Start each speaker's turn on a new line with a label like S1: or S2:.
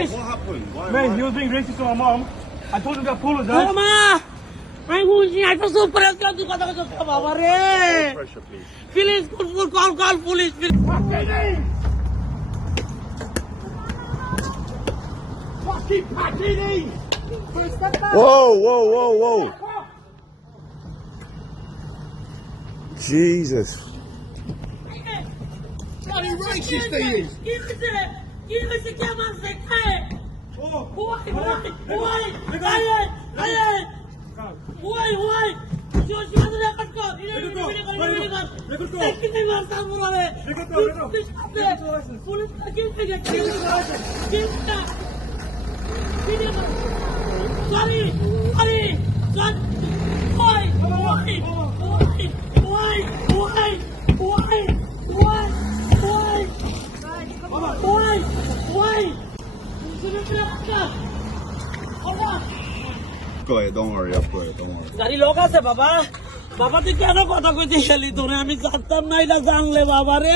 S1: Police!
S2: What happened? Why?
S3: Man,
S2: why?
S3: he was being racist to my mom. I told him to apologize.
S1: ও মা আমি বলছি একটা super এসে তুই কথা কথা বাবা রে
S2: Pressure, please.
S1: Please full call call police
S2: Whoa, whoa, whoa, whoa. Jesus.
S1: Bloody racist they is. Ini masih kiamat, sekte. Sorry, sorry,
S2: sorry. Ahead, don't worry. I've got don't worry.
S1: গাড়ি লোক আছে বাবা বাবা তুই কেন কথা কইতে গেলি তোরে আমি জানতাম না এটা জানলে বাবা রে